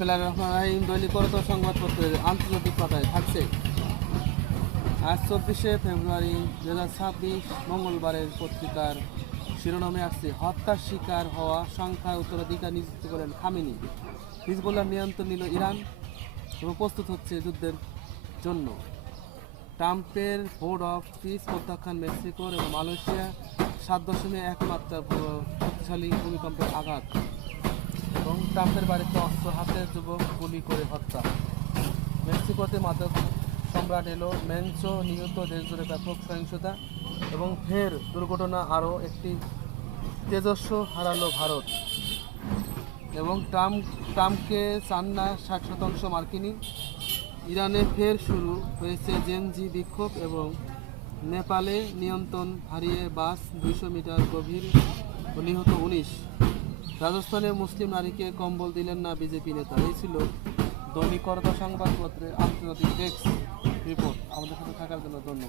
বিসমিল্লাহির রহমানির রহিম। দৈনিক করতোয়া সংবাদপত্রের আন্তর্জাতিক পাতায় থাকছে আজ 24শে ফেব্রুয়ারি 2026 মঙ্গলবারের পত্রিকার শিরোনামে আসছে হত্যার শিকার হওয়া সংখ্যায় উত্তরাধিকার নিযুক্ত করেন খামেনি। হিজবুল্লাহ নিয়ন্ত্রণ নিল ইরান এবং প্রস্তুত হচ্ছে যুদ্ধের জন্য। ট্রাম্পের ভোট অফ পিস প্রত্যাখ্যান মেক্সিকোর এবং মালয়েশিয়া 7.1 মাত্রা শক্তিশালী ভূমিকম্পের আঘাত এবং ট্রাম্পের বাড়িতে অস্ত্র হাতে যুবক গুলি করে হত্যা। মেক্সিকোতে মাদক সম্রাট এলো মেনচো নিহত, দেশজুড়ে ব্যাপক সহিংসতা এবং ফের দুর্ঘটনা, আরও একটি তেজস্ব হারালো ভারত এবং ট্রাম্পকে চান না 60% মার্কিনী। ইরানে ফের শুরু হয়েছে জেনজি বিক্ষোভ এবং নেপালে নিয়ন্ত্রণ হারিয়ে বাস 200 মিটার গভীর, নিহত 19। রাজস্থানে মুসলিম নারীকে কম্বল দিলেন না বিজেপি নেতা। এই ছিল দৈনিক করতোয়া সংবাদপত্রের আন্তর্জাতিক ডেস্ক রিপোর্ট। আমাদের সাথে থাকার জন্য ধন্যবাদ।